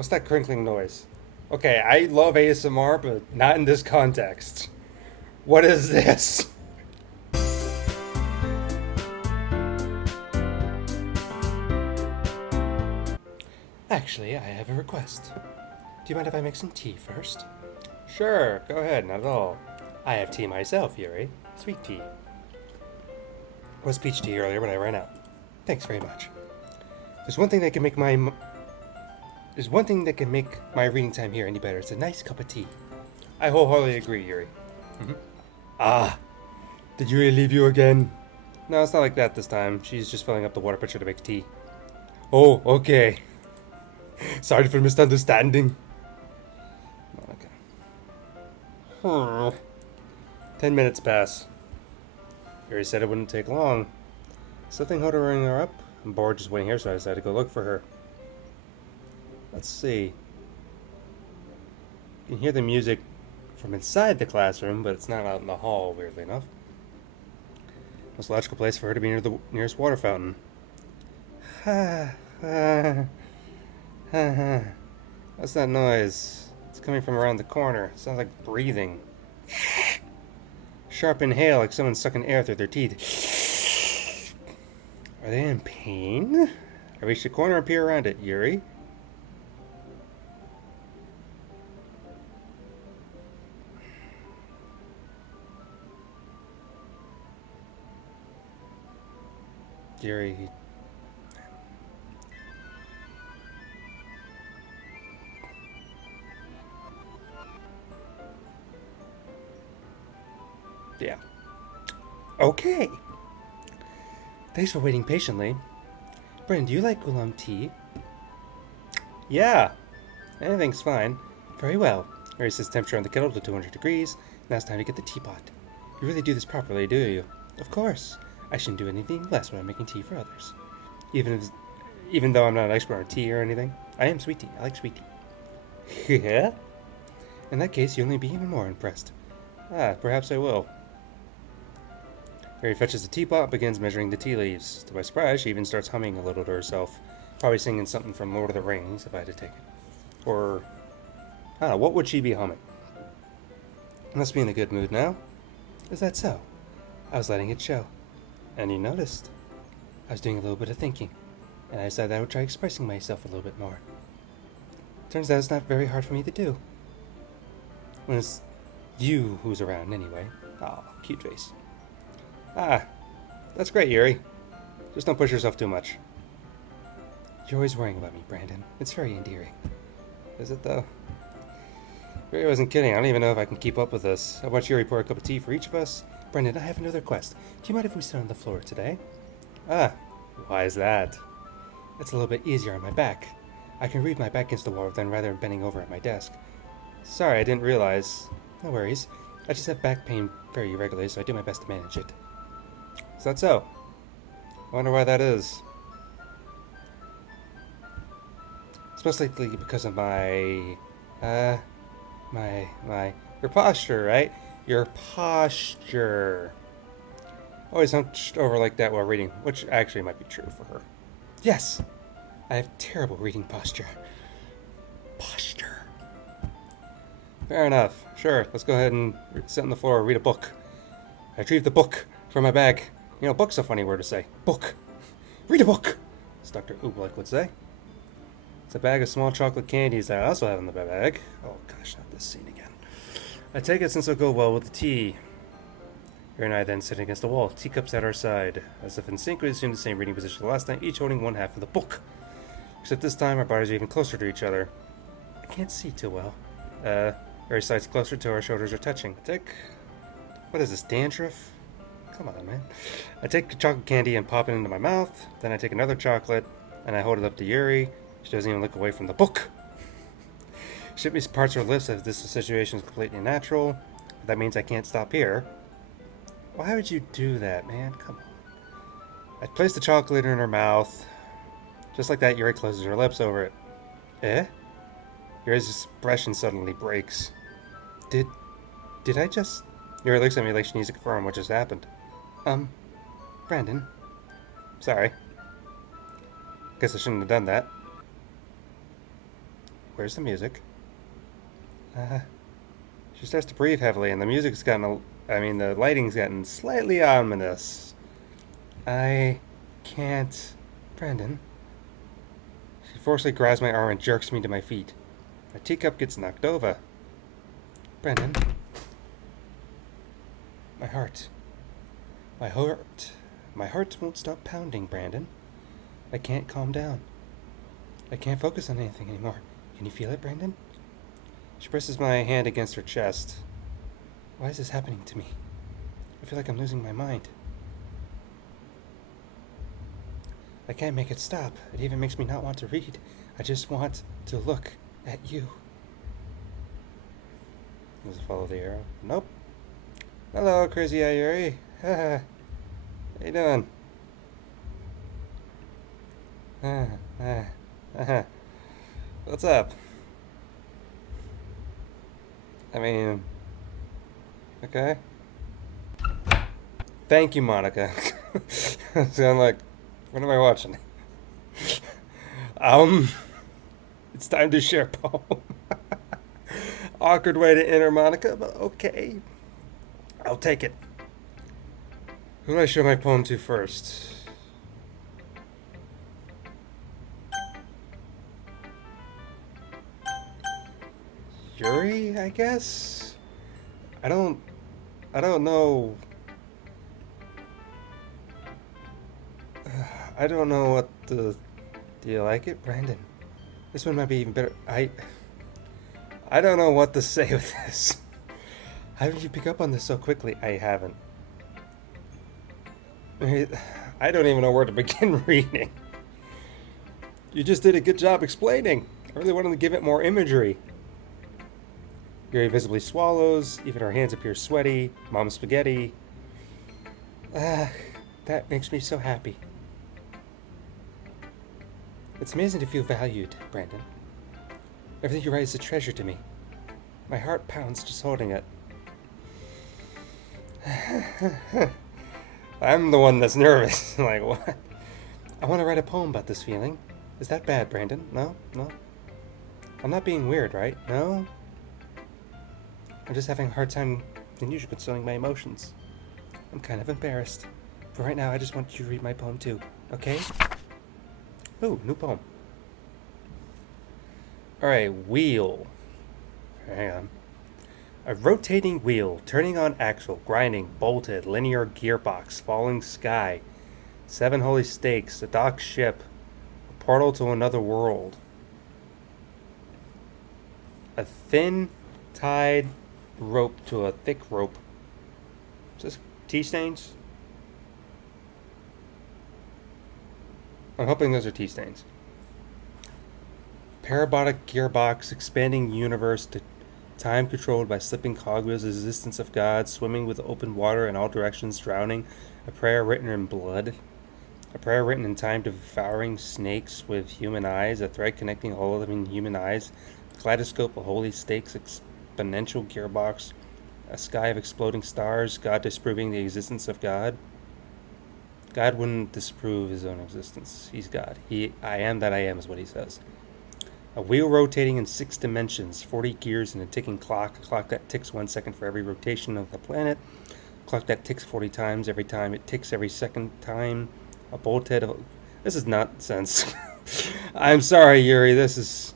What's that crinkling noise? Okay, I love ASMR, but not in this context. What is this? Actually, I have a request. Do you mind if I make some tea first? Sure, go ahead, not at all. I have tea myself, Yuri. Sweet tea. Was peach tea earlier, but I ran out. Thanks very much. There's one thing that can make my reading time here any better. It's a nice cup of tea. I wholeheartedly agree, Yuri. Ah, did Yuri leave you again? No, it's not like that this time. She's just filling up the water pitcher to make tea. Oh, okay. Sorry for misunderstanding. Okay. 10 minutes pass. Yuri said it wouldn't take long. Something holding her up? I'm bored just waiting here, so I decided to go look for her. Let's see. You can hear the music from inside the classroom, but it's not out in the hall, weirdly enough. Most logical place for her to be near the nearest water fountain. What's that noise? It's coming from around the corner. It sounds like breathing. Sharp inhale, like someone sucking air through their teeth. Are they in pain? I reach the corner and peer around it. Yuri? Yuri. Yeah. Okay. Thanks for waiting patiently. Brendan, do you like oolong tea? Yeah. Anything's fine. Very well. Raises temperature on the kettle to 200 degrees. Now it's time to get the teapot. You really do this properly, do you? Of course. I shouldn't do anything less when I'm making tea for others. Even though I'm not an expert on tea or anything, I am sweet tea. I like sweet tea. Yeah? In that case, you'll only be even more impressed. Perhaps I will. Mary fetches the teapot and begins measuring the tea leaves. To my surprise, she even starts humming a little to herself. Probably singing something from Lord of the Rings, if I had to take it. Or, I don't know, what would she be humming? Must be in a good mood now. Is that so? I was letting it show. And you noticed. I was doing a little bit of thinking, and I decided I would try expressing myself a little bit more. Turns out it's not very hard for me to do. When it's you who's around, anyway. Oh, cute face. That's great, Yuri. Just don't push yourself too much. You're always worrying about me, Brandon. It's very endearing. Is it, though? Yuri wasn't kidding. I don't even know if I can keep up with this. How about Yuri pour a cup of tea for each of us? Brendan, I have another request. Do you mind if we sit on the floor today? Why is that? It's a little bit easier on my back. I can read my back against the wall rather than bending over at my desk. Sorry, I didn't realize. No worries. I just have back pain very regularly, so I do my best to manage it. Is that so? I wonder why that is. It's most likely because of your posture, right? Your posture. Always hunched over like that while reading, which actually might be true for her. Yes! I have terrible reading posture. Fair enough. Sure, let's go ahead and sit on the floor and read a book. I retrieved the book from my bag. You know, book's a funny word to say. Book. Read a book, as Dr. Oobleck would say. It's a bag of small chocolate candies that I also have in the bag. Oh gosh, not this scene again. I take it since it'll go well with the tea. Her and I then sit against the wall, teacups at our side. As if in sync, we assume the same reading position last night, each holding one half of the book. Except this time, our bodies are even closer to each other. I can't see too well. Very slides closer till our shoulders are touching. What is this, dandruff? Come on, man. I take chocolate candy and pop it into my mouth. Then I take another chocolate, and I hold it up to Yuri. She doesn't even look away from the book. She parts her lips as if this situation is completely natural. But that means I can't stop here. Why would you do that, man? Come on. I place the chocolate in her mouth. Just like that, Yuri closes her lips over it. Eh? Yuri's expression suddenly breaks. Did I just... Yuri looks at me like she needs to confirm what just happened. Brandon. Sorry. Guess I shouldn't have done that. Where's the music? She starts to breathe heavily, and the music's gotten, the lighting's gotten slightly ominous. I can't. Brandon. She forcefully grabs my arm and jerks me to my feet. My teacup gets knocked over. Brandon. My heart. My heart. My heart won't stop pounding, Brandon. I can't calm down. I can't focus on anything anymore. Can you feel it, Brandon? She presses my hand against her chest. Why is this happening to me? I feel like I'm losing my mind. I can't make it stop. It even makes me not want to read. I just want to look at you. Does it follow the arrow? Nope. Hello, Crazy Yuri. How you doing? What's up? Okay. Thank you, Monica. So I'm like, what am I watching? It's time to share poem. Awkward way to enter, Monica, but okay. I'll take it. Who do I show my poem to first? Yuri, I guess? I don't know. I don't know what the... Do you like it, Brandon? This one might be even better. I don't know what to say with this. How did you pick up on this so quickly? I haven't. I don't even know where to begin reading. You just did a good job explaining. I really wanted to give it more imagery. Yuri visibly swallows, even her hands appear sweaty. Mom's spaghetti. That makes me so happy. It's amazing to feel valued, Brandon. Everything you write is a treasure to me. My heart pounds just holding it. I'm the one that's nervous. Like, what? I want to write a poem about this feeling. Is that bad, Brandon? No? I'm not being weird, right? No? I'm just having a hard time than usual concealing my emotions. I'm kind of embarrassed. For right now, I just want you to read my poem too, okay? Ooh, new poem. Alright, wheel. Hang on. A rotating wheel, turning on axle, grinding, bolted, linear gearbox, falling sky, 7 holy stakes, a docked ship, a portal to another world. A thin tied rope to a thick rope. Is this tea stains? I'm hoping those are tea stains. Parabolic gearbox, expanding universe, to time controlled by slipping cogwheels, existence of God, swimming with open water in all directions, drowning, a prayer written in blood, a prayer written in time, devouring snakes with human eyes, a thread connecting all living human eyes, kaleidoscope of holy stakes, exponential gearbox, a sky of exploding stars, God disproving the existence of God. God wouldn't disprove his own existence. He's God. I am that I am is what he says. A wheel rotating in 6 dimensions, 40 gears and a ticking clock, a clock that ticks 1 second for every rotation of the planet, a clock that ticks 40 times every time it ticks every second time, a bolthead of... This is nonsense. I'm sorry, Yuri, this is...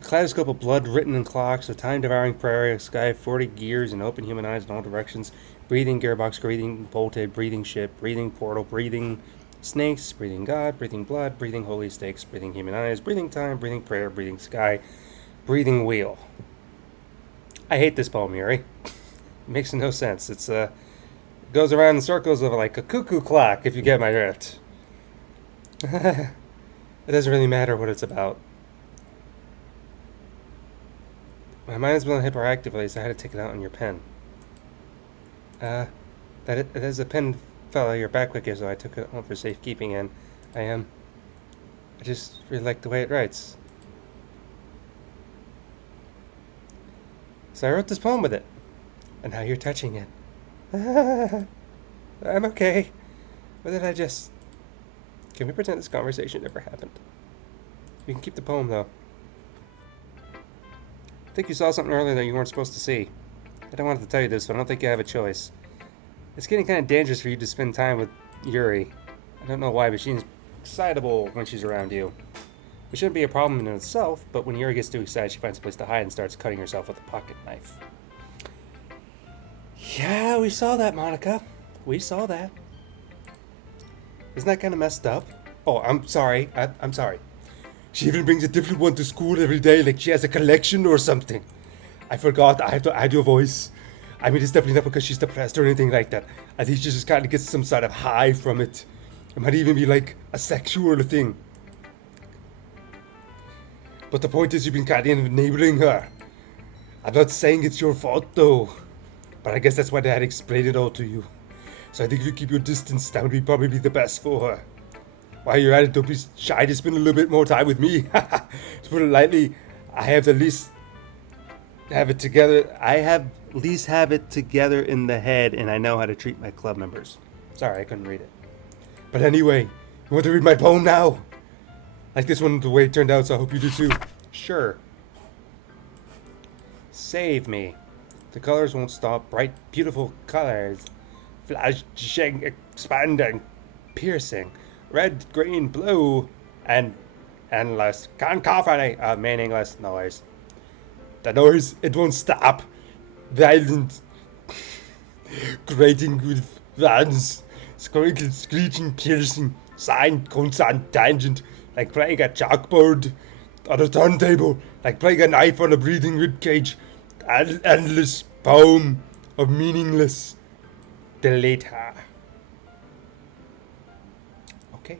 A kaleidoscope of blood written in clocks, a time-devouring prairie, a sky of 40 gears and open human eyes in all directions, breathing gearbox, breathing bolthead, breathing ship, breathing portal, breathing... snakes, breathing God, breathing blood, breathing holy stakes, breathing human eyes, breathing time, breathing prayer, breathing sky, breathing wheel. I hate this poem, Yuri. It makes no sense. It goes around in circles of like a cuckoo clock, if you get my drift. It doesn't really matter what it's about. My mind has been hyperactively, so I had to take it out on your pen. There's a pen fell out of your backpack here, so I took it home for safekeeping, and I just really like the way it writes. So I wrote this poem with it, and now you're touching it. I'm okay. But then can we pretend this conversation never happened? You can keep the poem, though. I think you saw something earlier that you weren't supposed to see. I don't want to tell you this, but I don't think you have a choice. It's getting kind of dangerous for you to spend time with Yuri. I don't know why, but she's excitable when she's around you. It shouldn't be a problem in itself, but when Yuri gets too excited, she finds a place to hide and starts cutting herself with a pocket knife. Yeah, we saw that, Monica. We saw that. Isn't that kind of messed up? Oh, I'm sorry. I'm sorry. She even brings a different one to school every day, like she has a collection or something. I forgot. I have to add your voice. I mean, it's definitely not because she's depressed or anything like that. I think she just kind of gets some sort of high from it. It might even be like a sexual thing. But the point is, you've been kind of enabling her. I'm not saying it's your fault, though. But I guess that's why Dad explained it all to you. So I think if you keep your distance, that would probably be the best for her. While you're at it, don't be shy to spend a little bit more time with me. To put it lightly, I have at least have it together. I have at least have it together in the head, and I know how to treat my club members. Sorry, I couldn't read it. But anyway, you want to read my poem now? I like this one the way it turned out, so I hope you do too. Sure. Save me. The colors won't stop. Bright, beautiful colors. Flashing, expanding, piercing. Red, green, blue, and endless. Cacophony of meaningless noise. The noise, it won't stop. Violent, grating with vans. Screeching, piercing. Sign, constant, tangent. Like playing a chalkboard on a turntable. Like playing a knife on a breathing ribcage. Endless poem of meaningless. Delete her. Okay.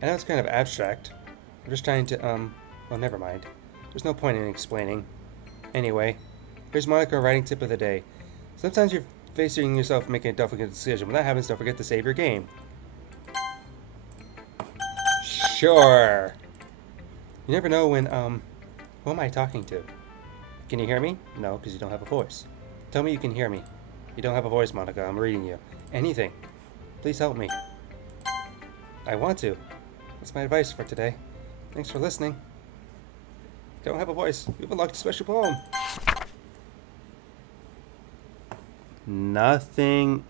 I know it's kind of abstract. I'm just trying to, well, never mind. There's no point in explaining. Anyway, here's Monica writing tip of the day. Sometimes you're facing yourself making a difficult decision. When that happens, don't forget to save your game. Sure. You never know when, who am I talking to? Can you hear me? No, because you don't have a voice. Tell me you can hear me. You don't have a voice, Monica. I'm reading you. Anything. Please help me. I want to. That's my advice for today. Thanks for listening. Don't have a voice. You've unlocked a special poem. Nothing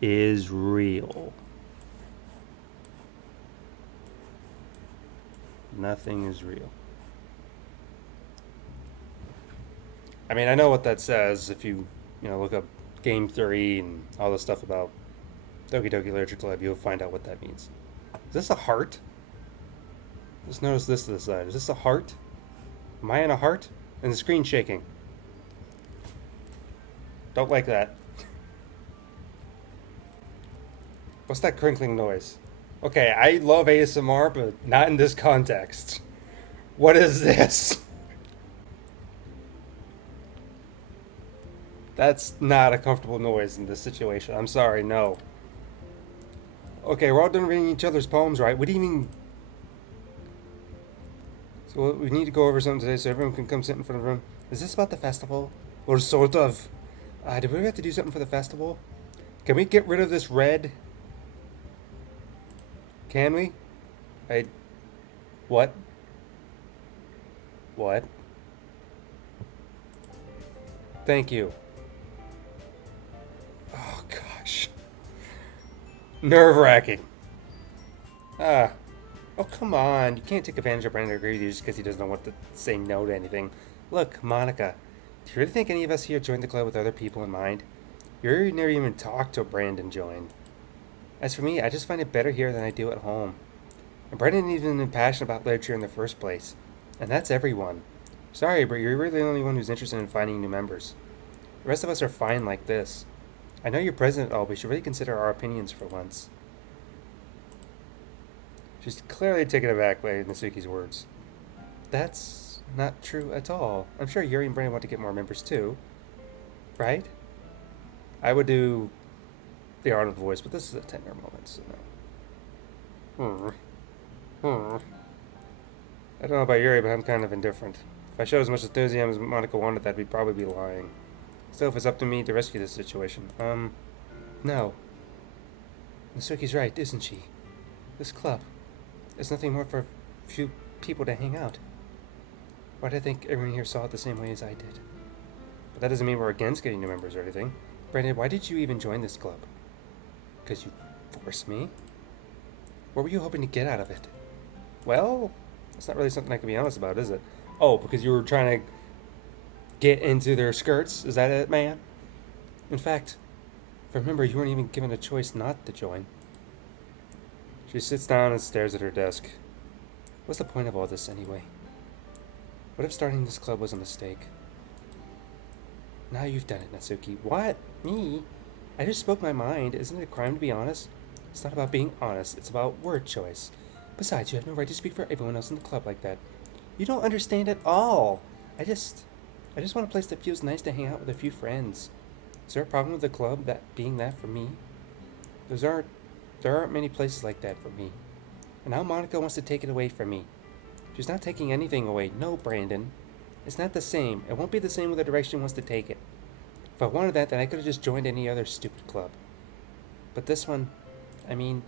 is real. Nothing is real. I mean, I know what that says if you look up game theory and all this stuff about Doki Doki Literature Club, you'll find out what that means. Is this a heart? Just notice this to the side. Is this a heart? Am I in a heart? And the screen's shaking. Don't like that. What's that crinkling noise? Okay, I love ASMR, but not in this context. What is this? That's not a comfortable noise in this situation. I'm sorry, no. Okay, we're all done reading each other's poems, right? What do you mean? So we need to go over something today so everyone can come sit in front of the room. Is this about the festival? Or sort of? Do we have to do something for the festival? Can we get rid of this red? Can we? What? What? Thank you. Oh, gosh. Nerve-wracking. Oh, come on. You can't take advantage of Brandon agree with you just because he doesn't know what to say no to anything. Look, Monica, do you really think any of us here joined the club with other people in mind? You never even talked till Brandon joined. As for me, I just find it better here than I do at home. And Brandon isn't even passionate about literature in the first place. And that's everyone. Sorry, but you're really the only one who's interested in finding new members. The rest of us are fine like this. I know you're president and all, but you should really consider our opinions for once. She's clearly taken aback by Nasuki's words. That's not true at all. I'm sure Yuri and Brandon want to get more members too. Right? I would do the Arnold voice, but this is a tender moment, so no. I don't know about Yuri, but I'm kind of indifferent. If I showed as much enthusiasm as Monica wanted, that'd probably be lying. Still, if it's up to me to rescue this situation. No. Nasuki's right, isn't she? This club is nothing more for a few people to hang out. Why do I think everyone here saw it the same way as I did? But that doesn't mean we're against getting new members or anything. Brandon, why did you even join this club? Because you forced me? What were you hoping to get out of it? Well, that's not really something I can be honest about, is it? Oh, because you were trying to get into their skirts? Is that it, man? In fact, if I remember, you weren't even given a choice not to join. She sits down and stares at her desk. What's the point of all this anyway? What if starting this club was a mistake? Now you've done it, Natsuki. What? Me? I just spoke my mind. Isn't it a crime to be honest? It's not about being honest. It's about word choice. Besides, you have no right to speak for everyone else in the club like that. You don't understand at all. I just want a place that feels nice to hang out with a few friends. Is there a problem with the club that being that for me? There aren't many places like that for me. And now Monica wants to take it away from me. She's not taking anything away. No, Brandon. It's not the same. It won't be the same with the direction she wants to take it. If I wanted that, then I could have just joined any other stupid club. But this one, I mean,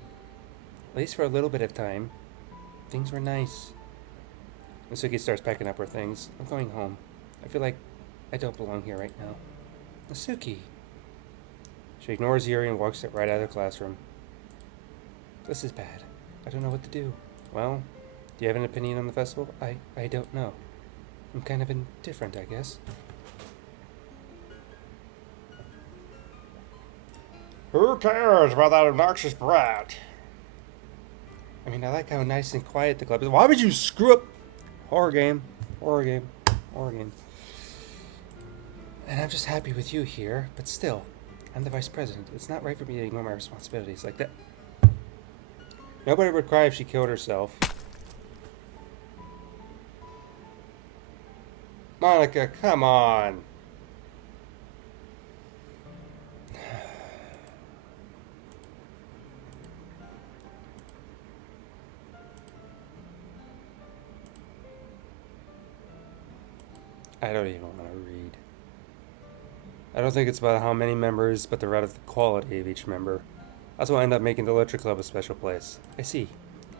at least for a little bit of time, things were nice. Nasuki starts packing up her things. I'm going home. I feel like I don't belong here right now. Nasuki. She ignores Yuri and walks right out of the classroom. This is bad. I don't know what to do. Well, do you have an opinion on the festival? I don't know. I'm kind of indifferent, I guess. Who cares about that obnoxious brat? I mean, I like how nice and quiet the club is. Why would you screw up? Horror game. Horror game. Horror game. And I'm just happy with you here, but still, I'm the vice president. It's not right for me to ignore my responsibilities like that. Nobody would cry if she killed herself. Monica, come on. I don't even want to read. I don't think it's about how many members, but the rather the quality of each member. That's why I end up making the Literature Club a special place. I see.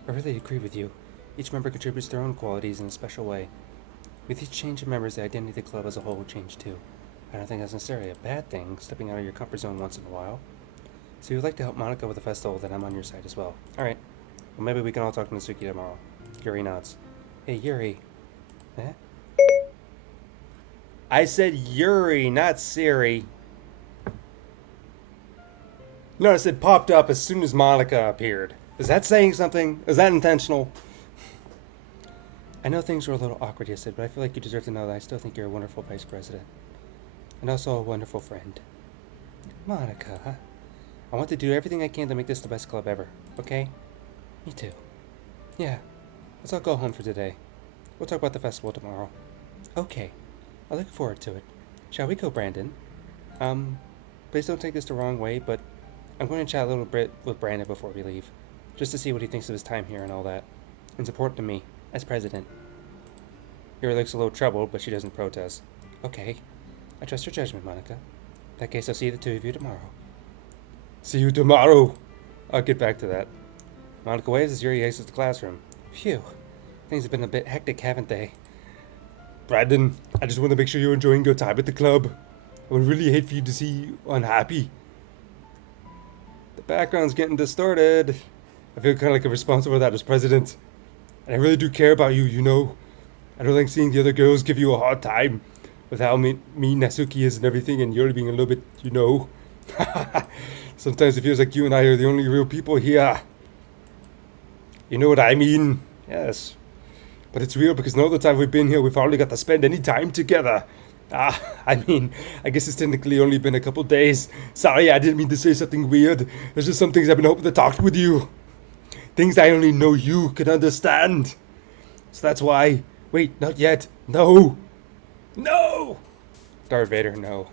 I really agree with you. Each member contributes their own qualities in a special way. With each change of members, the identity of the club as a whole will change too. I don't think that's necessarily a bad thing, stepping out of your comfort zone once in a while. So if you'd like to help Monica with the festival, then I'm on your side as well. Alright. Well, maybe we can all talk to Natsuki tomorrow. Yuri nods. Hey, Yuri. Eh? I said Yuri, not Siri. Notice it popped up as soon as Monica appeared. Is that saying something? Is that intentional? I know things were a little awkward yesterday, but I feel like you deserve to know that I still think you're a wonderful vice president. And also a wonderful friend. Monica, I want to do everything I can to make this the best club ever, okay? Me too. Yeah, let's all go home for today. We'll talk about the festival tomorrow. Okay, I look forward to it. Shall we go, Brandon? Please don't take this the wrong way, but I'm going to chat a little bit with Brandon before we leave, just to see what he thinks of his time here and all that. It's important to me, as president. Yuri looks a little troubled, but she doesn't protest. Okay, I trust your judgment, Monica. In that case, I'll see the two of you tomorrow. See you tomorrow! I'll get back to that. Monica waves as Yuri exits the classroom. Phew, things have been a bit hectic, haven't they? Brandon, I just want to make sure you're enjoying your time at the club. I would really hate for you to see you unhappy. The background's getting distorted. I feel kind of like I'm responsible for that as president. And I really do care about you, you know. I don't like seeing the other girls give you a hard time with how me Natsuki is and everything, and you're being a little bit, you know. Sometimes it feels like you and I are the only real people here. You know what I mean? Yes. But it's real because no other time we've been here, we've hardly got to spend any time together. I mean, I guess it's technically only been a couple days. Sorry, I didn't mean to say something weird. There's just some things I've been hoping to talk with you. Things I only know you can understand. So that's why... Wait, not yet. No! No! Darth Vader, no.